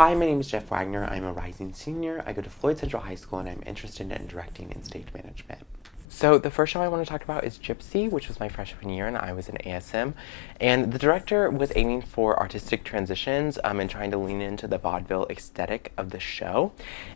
Hi, my name is Jeff Wagner. I'm a rising senior. I go to Floyd Central High School and I'm interested in directing and stage management. So the first show I want to talk about is Gypsy, which was my freshman year and I was in ASM. And the director was aiming for artistic transitions and trying to lean into the vaudeville aesthetic of the show.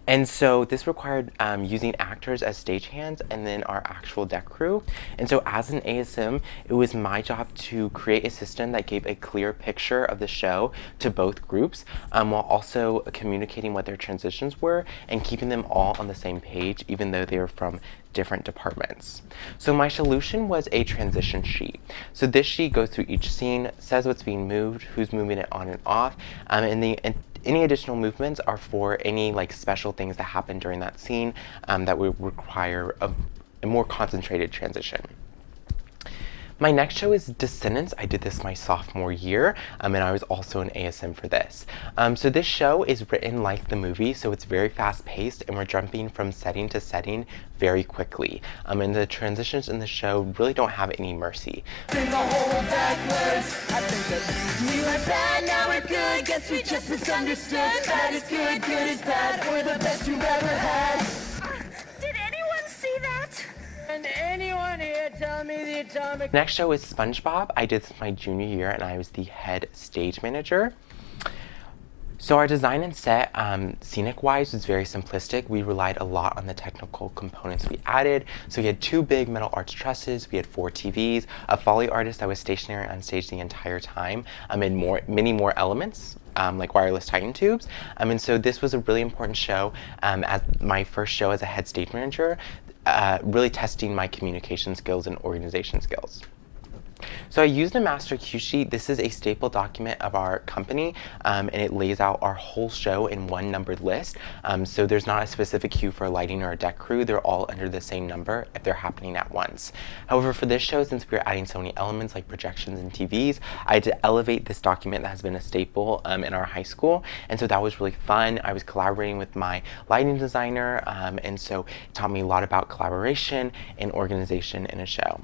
And so this required using actors as stagehands and then our actual deck crew. And so as an ASM, it was my job to create a system that gave a clear picture of the show to both groups while also communicating what their transitions were and keeping them all on the same page, even though they were from different departments. So my solution was a transition sheet. So this sheet goes through each scene, says what's being moved, who's moving it on and off, and any additional movements are for any special things that happen during that scene that would require a more concentrated transition. My next show is Descendants. I did this my sophomore year, and I was also an ASM for this. So this show is written like the movie, so it's very fast-paced, and we're jumping from setting to setting very quickly. And the transitions in the show really don't have any mercy. Can anyone here tell me the atomic... Next show is SpongeBob. I did this my junior year and I was the head stage manager. So our design and set, scenic-wise, was very simplistic. We relied a lot on the technical components we added. So we had 2 big metal arch trusses, we had 4 TVs, a Foley artist that was stationary on stage the entire time, and many more elements. Like wireless Titan tubes. And so this was a really important show as my first show as a head stage manager, really testing my communication skills and organization skills. So I used a master cue sheet. This is a staple document of our company, and it lays out our whole show in one numbered list. So there's not a specific cue for a lighting or a deck crew. They're all under the same number if they're happening at once. However, for this show, since we were adding so many elements like projections and TVs, I had to elevate this document that has been a staple in our high school. And so that was really fun. I was collaborating with my lighting designer, and so it taught me a lot about collaboration and organization in a show.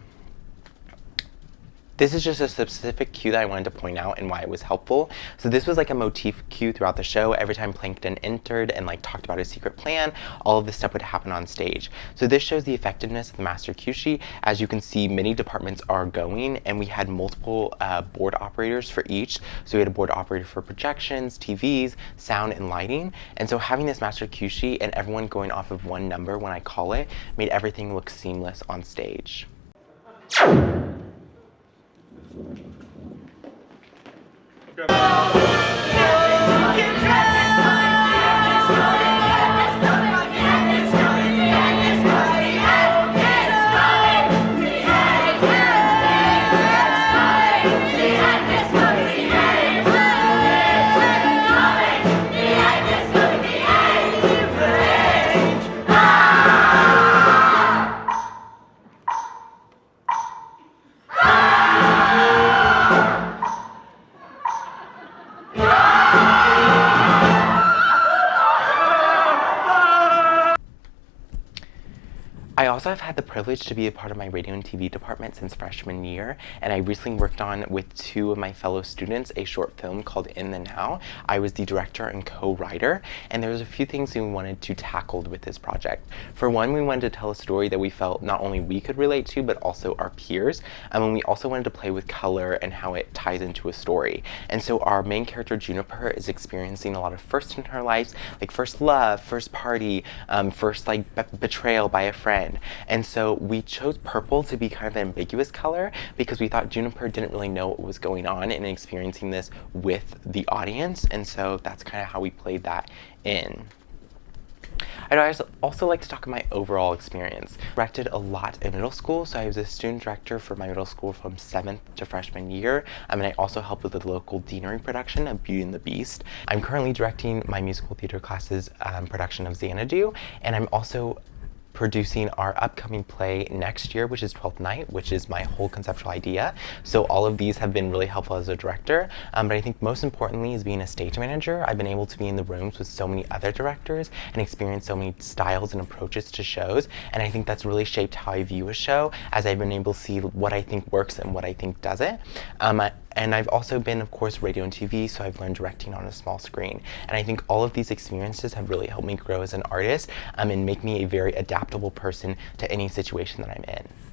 This is just a specific cue that I wanted to point out and why it was helpful. So this was like a motif cue throughout the show. Every time Plankton entered and talked about his secret plan, all of this stuff would happen on stage. So this shows the effectiveness of the master cue sheet. As you can see, many departments are going, and we had multiple board operators for each. So we had a board operator for projections, TVs, sound, and lighting. And so having this master cue sheet and everyone going off of one number when I call it made everything look seamless on stage. I also have had the privilege to be a part of my radio and TV department since freshman year, and I recently worked on, with 2 of my fellow students, a short film called In the Now. I was the director and co-writer, and there was a few things we wanted to tackle with this project. For one, we wanted to tell a story that we felt not only we could relate to, but also our peers, and we also wanted to play with color and how it ties into a story. And so our main character, Juniper, is experiencing a lot of firsts in her life, like first love, first party, first betrayal by a friend. And so we chose purple to be kind of an ambiguous color because we thought Juniper didn't really know what was going on and experiencing this with the audience. And so that's kind of how we played that in. I'd also like to talk about my overall experience. I directed a lot in middle school, so I was a student director for my middle school from 7th to freshman year, and I also helped with the local deanery production of Beauty and the Beast. I'm currently directing my musical theater classes production of Xanadu, and I'm also producing our upcoming play next year, which is Twelfth Night, which is my whole conceptual idea. So all of these have been really helpful as a director, but I think most importantly is being a stage manager. I've been able to be in the rooms with so many other directors and experience so many styles and approaches to shows, and I think that's really shaped how I view a show, as I've been able to see what I think works and what I think doesn't. And I've also been, of course, radio and TV, so I've learned directing on a small screen. And I think all of these experiences have really helped me grow as an artist and make me a very adaptable person to any situation that I'm in.